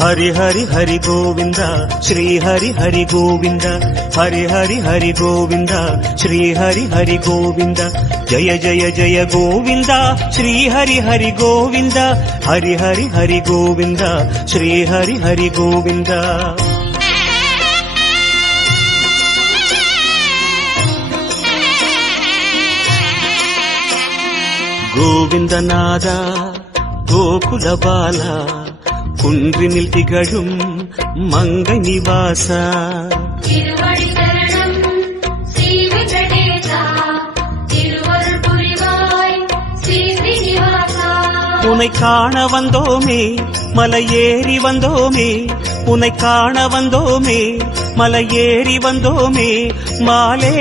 हरि हरि हरि गोविंद श्री हरि हरि गोविंद हरि हरि हरि गोविंद श्री हरि हरि गोविंद जय जय जय गोविंद श्री हरि हरि गोविंद हरि हरि हरि गोविंद श्री हरि हरि गोविंद गोविंदनाद गोकुल बाला குன்றினில் திகழும் மங்கை நிவாச திருவடி சரணம் ஸ்ரீ வெங்கடேசா திருவருள் புரிவாய் ஸ்ரீ ஸ்ரீனிவாசா உன்னை காண வந்தோமே மலையேறி வந்தோமே உன்னை காண வந்தோமே மலையேறி வந்தோமே மாலே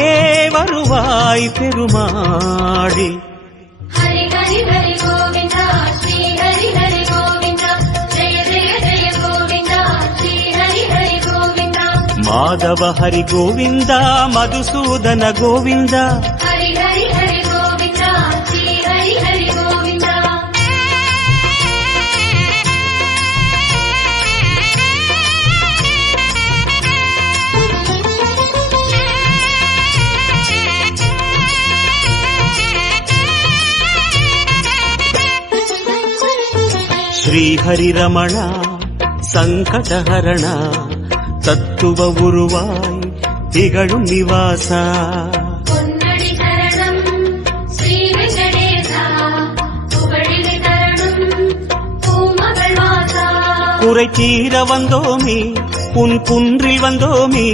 வருவாய் பெருமாளே ஹரி ஹரி ஹரி கோவிந்தா ஸ்ரீ ஹரி ஹரி கோவிந்தா माधव हरि गोविंद मधुसूदन गोविंद हरि हरि हरि गोविंद श्री हरि हरि गोविंद श्री हरि रमण संकटहरण தத்துவ உருவாய் திகழும் நிவாசா பொன்னடி சரணம் ஸ்ரீ வெங்கடேசா புகழினை தரணும் பூமகள் வாசா குறை தீர வந்தோமே உன் குன்றில் வந்தோமே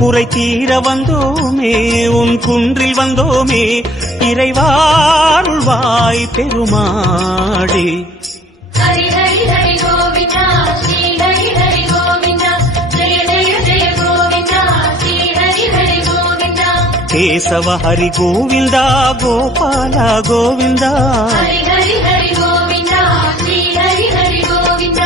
குறை தீர வந்தோமே உன் குன்றில் வந்தோமே இறைவாருள்வாய் பெருமாளே ஹரி ஹரி ஹரி கோவிந்தா ஸ்ரீ ஹரி ஹரி கோவிந்தா केशव हरि गोविंद गोपाल गोविंद हरि हरि हरि गोविंद श्री हरि हरि गोविंद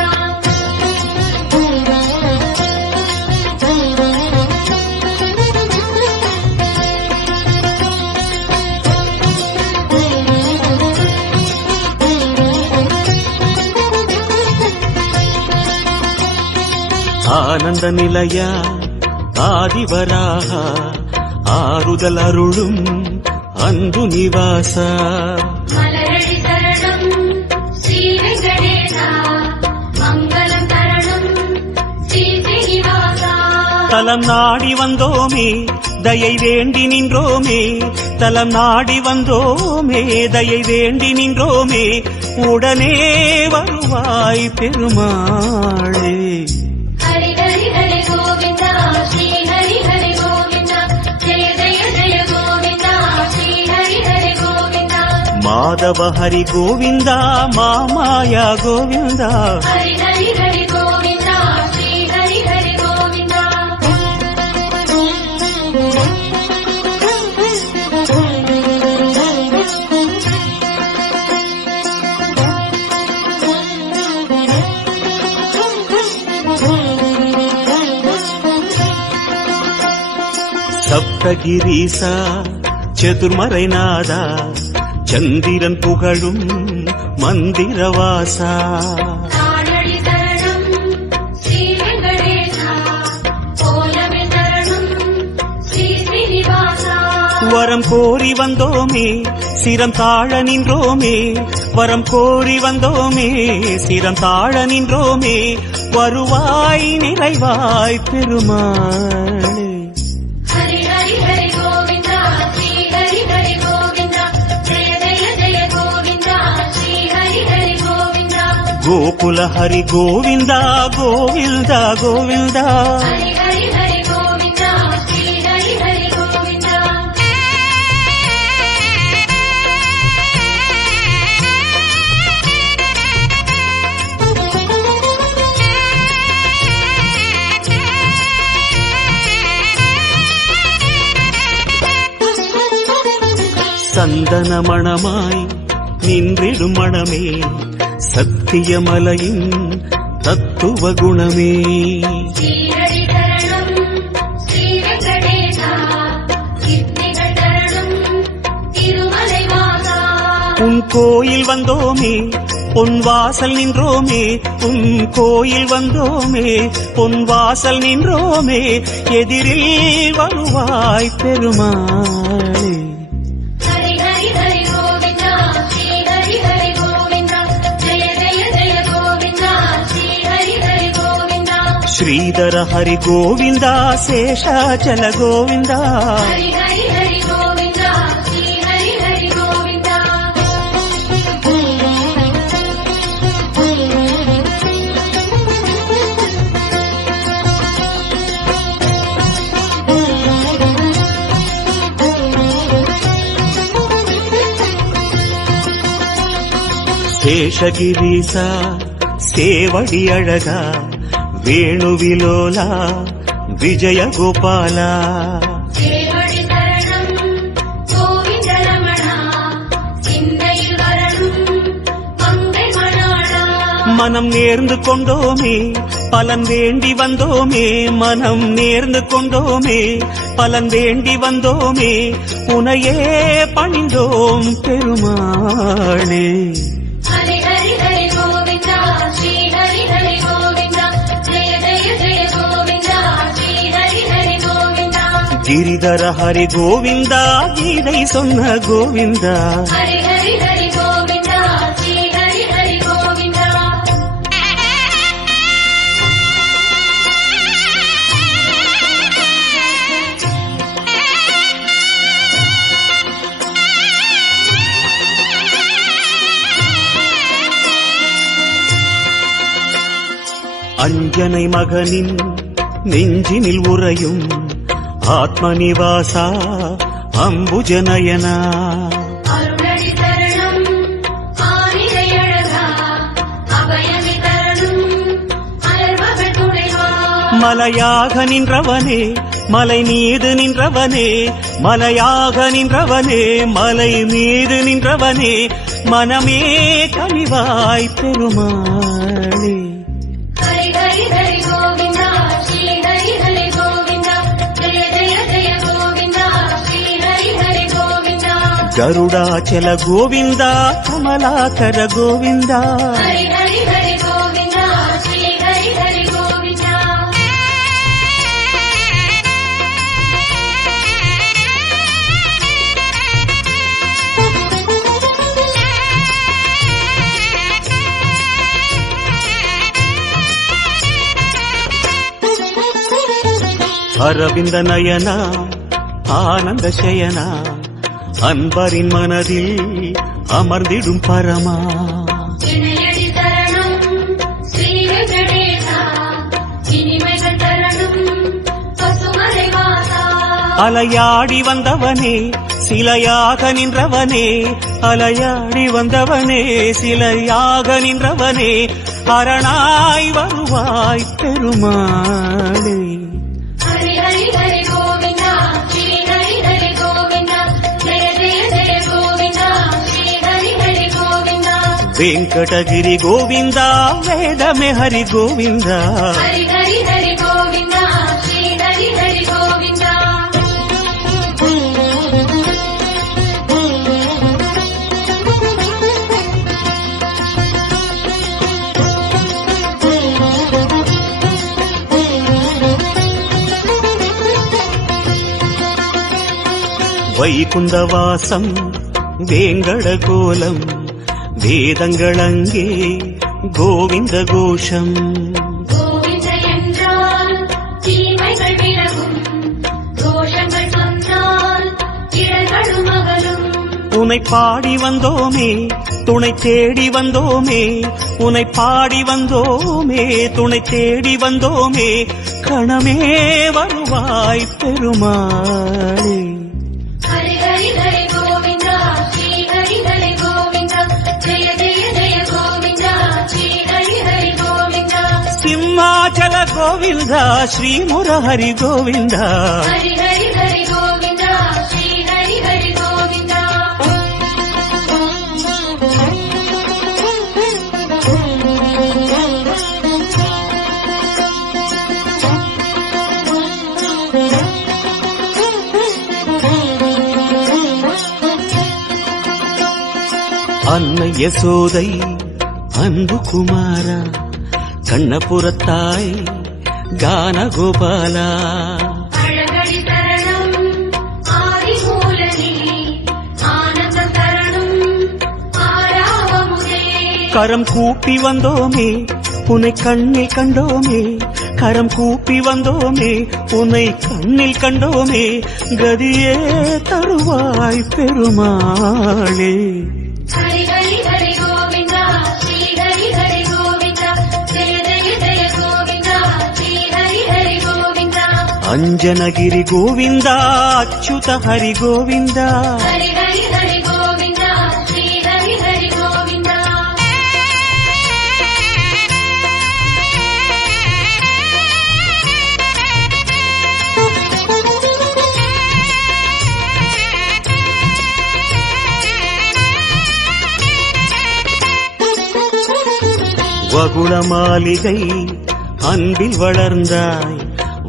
आनंद निलय आदिवराह ஆறுதல் அருளும் அன்பு நிவாச மலரடி சரணம் ஸ்ரீ வெங்கடேசா மங்களம் தரணும் ஸ்ரீ ஸ்ரீனிவாசா தலம் நாடி வந்தோமே தயை வேண்டி நின்றோமே தலம் நாடி வந்தோமே தயை வேண்டி நின்றோமே உடனே வருவாய் பெருமாளே ஹரி ஹரி ஹரி கோவிந்தா ஸ்ரீ ஹரி ஹரி கோவிந்தா ஜெய ஜெய ஜெய கோவிந்தா ஸ்ரீ ஹரி ஹரி கோவிந்தா மாதவ ஹரி கோவிந்தா மாமாயா கோவிந்தா ஹரி ஹரி ஹரி கோவிந்தா ஸ்ரீ ஹரி ஹரி கோவிந்தா சப்தகிரீசா சதுர்மறைநாதா சந்திரன் புகழும் மந்திரவாசா தானடி சரணம் ஸ்ரீ வெங்கடேசா கோலமே சரணம் ஸ்ரீ ஸ்ரீனிவாசா வரம் கோரி வந்தோமே சிரம் தாழ நின்றோமே வரம் கோரி வந்தோமே சிரம் தாழ நின்றோமே வருவாய் நிறைவாய் பெருமாளே ஹரி ஹரி ஹரி கோவிந்தா ஸ்ரீ ஹரி ஹரி கோவிந்தா ஜெய ஜெய ஜெய கோவிந்தா ஸ்ரீ ஹரி ஹரி கோவிந்தா கோகுல ஹரி கோவிந்தா கோவிந்தா கோவிந்தா ஹரி ஹரி ஹரி கோவிந்தா ஸ்ரீ ஹரி ஹரி கோவிந்தா சந்தன மணமாய் நின்றிடும் மணமே சத்தியமலையின் தத்துவ குணமே ஸ்ரீஹரி சரணம் ஸ்ரீ வெங்கடேசா சித்திகள் தரணும் திருமலை வாசா உன் கோயில் வந்தோமே பொன் வாசல் நின்றோமே உன் கோயில் வந்தோமே பொன் வாசல் நின்றோமே எதிரில் வருவாய் பெருமாளே. ஹரி ஹரி ஹரி கோவிந்தா ஸ்ரீ ஹரி ஹரி கோவிந்தா ஜெய ஜெய ஜெய கோவிந்தா ஸ்ரீ ஹரி ஹரி கோவிந்தா. ஸ்ரீதர ஹரி கோவிந்தா சேஷாச்சல கோவிந்தா. ஹரி ஹரி ஹரி கோவிந்தா ஸ்ரீ ஹரி ஹரி கோவிந்தா. శేషగిరీశ సేవడి అழగా వేణువిలోలా విజయ గోపాల. சேவடி சரணம் கோவிந்த ரமணா சிந்தையில் வரணும் மங்கை மணாளா. மனம் நேர்ந்து கொண்டோமே பலன் வேண்டி வந்தோமே மனம் நேர்ந்து கொண்டோமே பலன் வேண்டி வந்தோமே உனையே பணிந்தோம் பெருமாளே. ஹரி ஹரி ஹரி கோவிந்தா ஸ்ரீ ஹரி ஹரி கோவிந்தா ஜெய ஜெய ஜெய கோவிந்தா ஸ்ரீ ஹரி ஹரி கோவிந்தா. గిరిధర హరి గోవిందా గీதை சொன்ன గోవిందా. ஹரி ஹரி ஹரி கோவிந்தா ஸ்ரீ ஹரி ஹரி கோவிந்தா. அஞ்சனை மகனின் நெஞ்சினில் உறையும் ஆத்மநிவாசா அம்புஜநயனா. அருளடி சரணம் ஆனிரை அழகா அபயமி தரணும் அலர்வகள் துணைவா. மலையாக நின்றவனே மலை மீது நின்றவனே மலையாக நின்றவனே மலை மீது நின்றவனே மனமே கனிவாய் பெருமாளே. ஹரி ஹரி ஹரி கோவிந்தா ஸ்ரீ ஹரி ஹரி கோவிந்தா ஜெய ஜெய ஜெய கோவிந்தா ஸ்ரீ ஹரி ஹரி கோவிந்தா. గరుడాచల గోవిందా కమలాకర గోవిందా. ஹரி ஹரி ஹரி கோவிந்தா ஸ்ரீ ஹரி ஹரி கோவிந்தா. அரவிந்த நயனா ஆனந்த சயனா அன்பரின் மனதில் அமர்ந்திடும் பரமா. இணையடி சரணம் ஸ்ரீ வெங்கடேசா இனிமைகள் தரணும் பசுமலை வாசா. அலையாடி வந்தவனே சிலையாக நின்றவனே அலையாடி வந்தவனே சிலையாக நின்றவனே அரணாய் வருவாய் பெருமாளே. ஹரி ஹரி ஹரி கோவிந்தா ஸ்ரீ ஹரி ஹரி கோவிந்தா ஜெய ஜெய ஜெய கோவிந்தா ஸ்ரீ ஹரி ஹரி கோவிந்தா. వెంకటగిరి గోవిందా వేదమే హరి గోవిందా. ஹரி ஹரி ஹரி கோவிந்தா ஸ்ரீ ஹரி ஹரி கோவிந்தா. வைகுந்தவாசம் வேங்கட கோலம் வேதங்களங்கே கோவிந்த கோஷம். கோவிந்த என்றால் தீமைகள் விலகும் தோஷங்கள் சொன்னால் இடர்களும் அகலும். உனை பாடி வந்தோமே துணை தேடி வந்தோமே உனை பாடி வந்தோமே துணை தேடி வந்தோமே கணமே வருவாய் பெருமாளே. ஹரி ஹரி ஹரி கோவிந்தா ஸ்ரீ ஹரி ஹரி கோவிந்தா ஜெய ஜெய ஜெய கோவிந்தா ஸ்ரீ ஹரி ஹரி கோவிந்தா. సింహాచల గోవిందా శ్రీ మురహరి గోవిందా. ஹரி ஹரி ஹரி கோவிந்தா ஸ்ரீ ஹரி ஹரி கோவிந்தா. அன்னை யசோதை அன்பு குமாரா கண்ணபுரத்தாய் கான கோபாலா அழகடி தரணம் ஆதிமூலனே ஆனந்த தரணம் ஆராவமுதே கரம் கூப்பி வந்தோமே உன்னை கண்ணில் கண்டோமே கரம் கூப்பி வந்தோமே உன்னை கண்ணில் கண்டோமே கதியே தருவாய் பெருமாளே ஹரி ஹரி ஹரி கோவிந்தா ஸ்ரீ ஹரி ஹரி கோவிந்தா ஜெய ஜெய ஜெய கோவிந்தா ஸ்ரீ ஹரி ஹரி கோவிந்தா அஞ்சனகிரி கோவிந்தா அச்சுத ஹரி கோவிந்தா ஹரி ஹரி ஹரி கோவிந்தா ஸ்ரீ ஹரி ஹரி கோவிந்தா வகுள மாளிகை அன்பில் வளர்ந்தாய்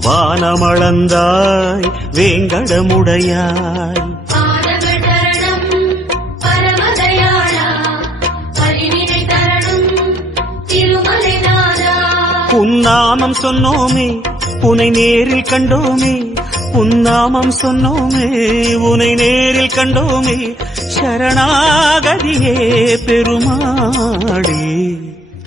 வானமளந்தாய் வேங்கடமுடையாய் பாதங்கள் தரணம் பரமதயாளா பரிநிலை தரணம் திருமலை நாதா உன்னாமம் சொன்னோமே உனை நேரில் கண்டோமே உன்னாமம் சொன்னோமே உனை நேரில் கண்டோமே சரணாகதியே பெருமாளே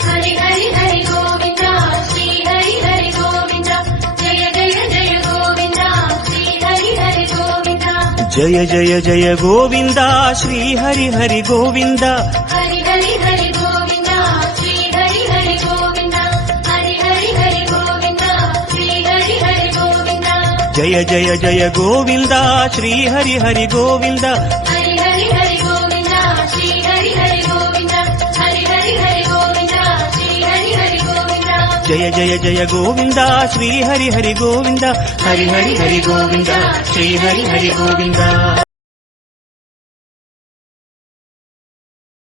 ஹரி ஹரி ஹரி கோவிந்தா ஸ்ரீ ஹரி ஹரி கோவிந்தா ஜெய ஜெய ஜெய கோவிந்தா ஸ்ரீ ஹரி ஹரி கோவிந்தா ஜய ஜய ஜய கோவிந்தா ஸ்ரீ ஹரி ஹரி கோவிந்தா ஹரி ஹரி ஹரி கோவிந்தா ஸ்ரீ ஹரி ஹரி கோவிந்தா ஹரி ஹரி ஹரி கோவிந்தா ஸ்ரீ ஹரி ஹரி கோவிந்தா ஜய ஜய ஜய கோவிந்தா ஸ்ரீ ஹரி ஹரி கோவிந்தா ஹரி ஹரி ஹரி கோவிந்தா ஸ்ரீ ஹரி ஹரி கோவிந்தா ஹரி ஹரி ஹரி கோவிந்தா ஸ்ரீ ஹரி ஹரி கோவிந்தா ஜய ஜய ஜய கோவிந்தா ஸ்ரீ ஹரி ஹரி கோவிந்தா ஹரி ஹரி ஹரி கோவிந்தா ஸ்ரீ ஹரி ஹரி கோவிந்தா